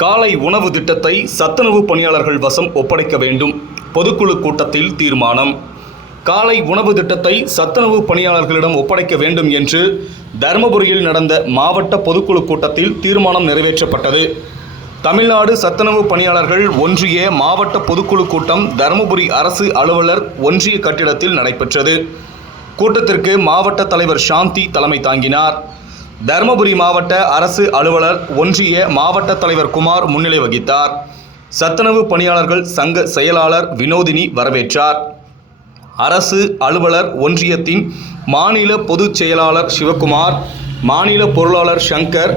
காலை உணவு திட்டத்தை சத்துணவு பணியாளர்கள் வசம் ஒப்படைக்க வேண்டும். பொதுக்குழு கூட்டத்தில் தீர்மானம். காலை உணவு திட்டத்தை சத்துணவு பணியாளர்களிடம் ஒப்படைக்க வேண்டும் என்று தருமபுரியில் நடந்த மாவட்ட பொதுக்குழு கூட்டத்தில் தீர்மானம் நிறைவேற்றப்பட்டது. தமிழ்நாடு சத்துணவு பணியாளர்கள் ஒன்றிய மாவட்ட பொதுக்குழு கூட்டம் தருமபுரி அரசு அலுவலர் ஒன்றிய கட்டிடத்தில் நடைபெற்றது. கூட்டத்திற்கு மாவட்ட தலைவர் சாந்தி தலைமை தாங்கினார். தருமபுரி மாவட்ட அரசு அலுவலர் ஒன்றிய மாவட்ட தலைவர் குமார் முன்னிலை வகித்தார். சத்துணவு பணியாளர்கள் சங்க செயலாளர் வினோதினி வரவேற்றார். அரசு அலுவலர் ஒன்றியத்தின் மாநில பொதுச் செயலாளர் சிவகுமார் மாநில பொருளாளர் சங்கர்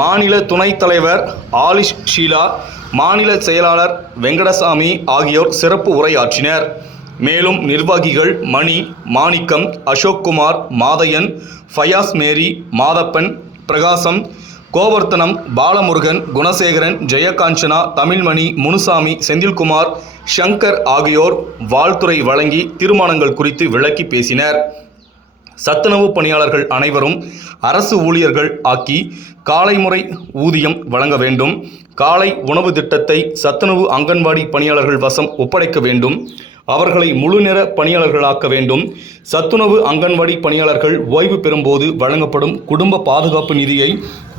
மாநில துணைத் தலைவர் ஆலிஷ் ஷீலா மாநில செயலாளர் வெங்கடசாமி ஆகியோர் சிறப்பு உரையாற்றினர். மேலும் நிர்வாகிகள் மணி மாணிக்கம் அசோக்குமார் மாதையன் ஃபயாஸ் மேரி மாதப்பன் பிரகாசம் கோவர்த்தனம் பாலமுருகன் குணசேகரன் ஜெயகாஞ்சனா தமிழ்மணி முனுசாமி செந்தில்குமார் ஷங்கர் ஆகியோர் வாழ்த்துரை வழங்கி தீர்மானங்கள் குறித்து விளக்கி பேசினர். சத்துணவு பணியாளர்கள் அனைவரும் அரசு ஊழியர்கள் ஆக்கி காலை முறை ஊதியம் வழங்க வேண்டும். காலை உணவு திட்டத்தை சத்துணவு அங்கன்வாடி பணியாளர்கள் வசம் ஒப்படைக்க வேண்டும். அவர்களை முழுநேர பணியாளர்களாக்க வேண்டும். சத்துணவு அங்கன்வாடி பணியாளர்கள் ஓய்வு பெறும்போது வழங்கப்படும் குடும்ப பாதுகாப்பு நிதியை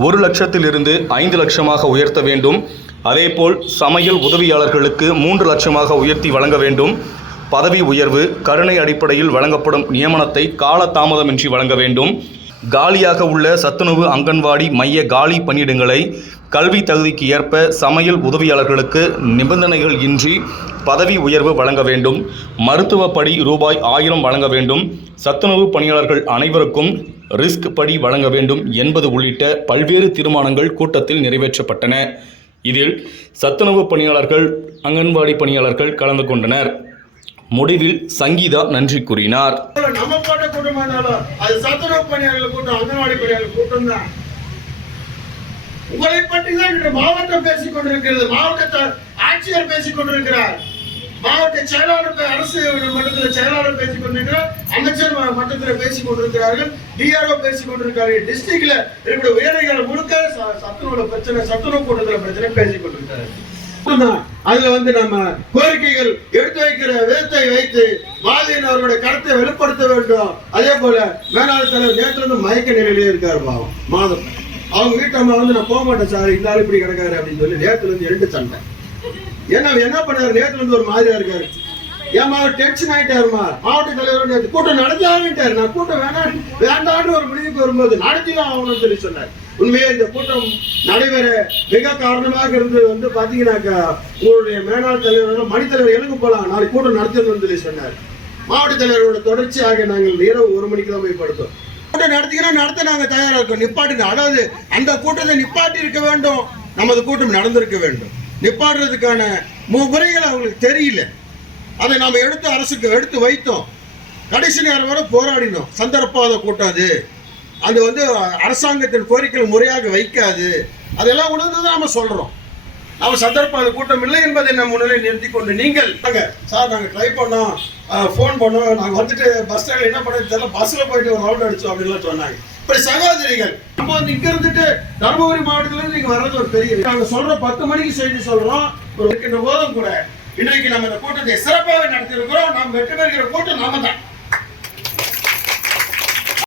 ஒரு லட்சத்திலிருந்து ஐந்து லட்சமாக உயர்த்த வேண்டும். அதேபோல் சமையல் உதவியாளர்களுக்கு மூன்று லட்சமாக உயர்த்தி வழங்க வேண்டும். பதவி உயர்வு கருணை அடிப்படையில் வழங்கப்படும் நியமனத்தை கால தாமதமின்றி வழங்க வேண்டும். காலியாக உள்ள சத்துணவு அங்கன்வாடி மைய காலி பணியிடங்களை கல்வி தகுதிக்கு ஏற்ப சமையல் உதவியாளர்களுக்கு நிபந்தனைகள் இன்றி பதவி உயர்வு வழங்க வேண்டும். மருத்துவ படி ரூபாய் ஆயிரம் வழங்க வேண்டும். சத்துணவு பணியாளர்கள் அனைவருக்கும் ரிஸ்க் படி வழங்க வேண்டும் என்பது உள்ளிட்ட பல்வேறு தீர்மானங்கள் கூட்டத்தில் நிறைவேற்றப்பட்டன. இதில் சத்துணவு பணியாளர்கள் அங்கன்வாடி பணியாளர்கள் கலந்து கொண்டனர். முடிவில் சங்கீதா நன்றி கூறினார். நம்ம கூட்டமா இருந்தாலும் அது சத்துணவு பணியாளர்கள் கூட்டம் அங்கன்வாடி பணியாளர்கள் கூட்டம் தான் உங்களை பற்றி தான் இன்று மாவட்டம் பேசிக் கொண்டிருக்கிறது. மாவட்டத்தை ஆட்சியர் பேசிக் கொண்டிருக்கிறார். மாவட்ட செயலாளர் அரசு மட்டத்தில் செயலாளர் பேசிக் கொண்டிருக்கிறார். அமைச்சர் மட்டத்தில் பேசிக் கொண்டிருக்கிறார்கள். டிஆர்ஓ பேசிக் கொண்டிருக்கிறார்கள். டிஸ்ட்ரிக்ட்ல இருக்கிற உயரதிகாரி முழுக்க ச- சத்துணவு பிரச்சனை சத்துணவு கூட்டத்தில் பிரச்சனை பேசிக் கொண்டிருக்கிறார்கள். அதுல வந்து நம்ம கோரிக்கைகள் எடுத்து வைக்கிற விதத்தை வைத்து மாதிரியின் அவர்களுடைய கருத்தை வெளிப்படுத்த வேண்டும். அதே போல மேலாளர் தலைவர் நேற்று வந்து மயக்க நிலையிலே இருக்காரு பாவம். மாதம். அவங்க வீட்டு அம்மா வந்து நான் போக மாட்டேன் சார் இந்த ஆள் இப்படி கிடக்காரு அப்படின்னு சொல்லி நேத்துல இருந்து இரண்டு சண்டை. ஏன்னா என்ன பண்ணாரு? நேத்துல இருந்து ஒரு மாதிரியா இருக்காரு. ஏமா டென்ஷன் ஆயிட்டாருமா மாவட்ட தலைவர் கூட்டம் நடந்தாருட்டாரு நான் கூட்டம் வேணாம் வேண்டாம்னு ஒரு முடிவுக்கு வரும்போது நடத்திதான் ஆகணும்னு சொல்லி சொன்னார். உண்மையே இந்த கூட்டம் நடைபெற மிக காரணமாக இருந்தது வந்து பாத்தீங்கன்னாக்கா உங்களுடைய மேலாள் தலைவர் மணித்தலைவர் எழுந்து போலாம் நாளைக்கு கூட்டம் நடத்தணும்னு சொல்லி சொன்னார். மாவட்ட தலைவரோட தொடர்ச்சியாக நாங்கள் இரவு ஒரு மணிக்கு தான் போய் படுத்தோம். கூட்டம் நடத்திக்கிறோம் நடத்த நாங்கள் தயாராக இருக்கோம் நிப்பாட்டு அதாவது அந்த கூட்டத்தை நிப்பாட்டி இருக்க வேண்டும். நமது கூட்டம் நடந்திருக்க வேண்டும். நிப்பாடுறதுக்கான முறைகள் அவங்களுக்கு தெரியல. அதை நாம் எடுத்து அரசுக்கு எடுத்து வைத்தோம். கடைசி நேரம் வரை போராடினோம். சந்தர்ப்பாத கூட்டம் அது. அது வந்து அரசாங்கத்தின் கோரிக்கைகள் முறையாக வைக்காது. அதெல்லாம் உணர்ந்து தான் சொல்கிறோம் அவர் சந்தர்ப்பம் கூட்டம் இல்லை என்பதை நம் முன்னிலை நிறுத்தி கொண்டு நீங்கள் சார் நாங்கள் ட்ரை பண்ணோம். ஃபோன் பண்ணோம். நாங்கள் வந்துட்டு பஸ் ஸ்டாண்ட்ல என்ன பண்ண தெரியல. பஸ்ல போயிட்டு ஒரு ரவுண்ட் அடிச்சோம் அப்படின்லாம் சொன்னாங்க. இப்படி சகோதரிகள் நம்ம வந்து இங்க இருந்துட்டு தருமபுரி மாவட்டத்துல இருந்து நீங்க வர்றது ஒரு பெரிய நாங்கள் நாங்க பத்து மணிக்கு செய்தி சொல்றோம். ஒரு இருக்கின்ற போதும் கூட இன்றைக்கு நம்ம இந்த கூட்டத்தை சிறப்பாக நடத்தி இருக்கிறோம் நாம் வெற்றி பெறுகிற கூட்டம் நாம தான்.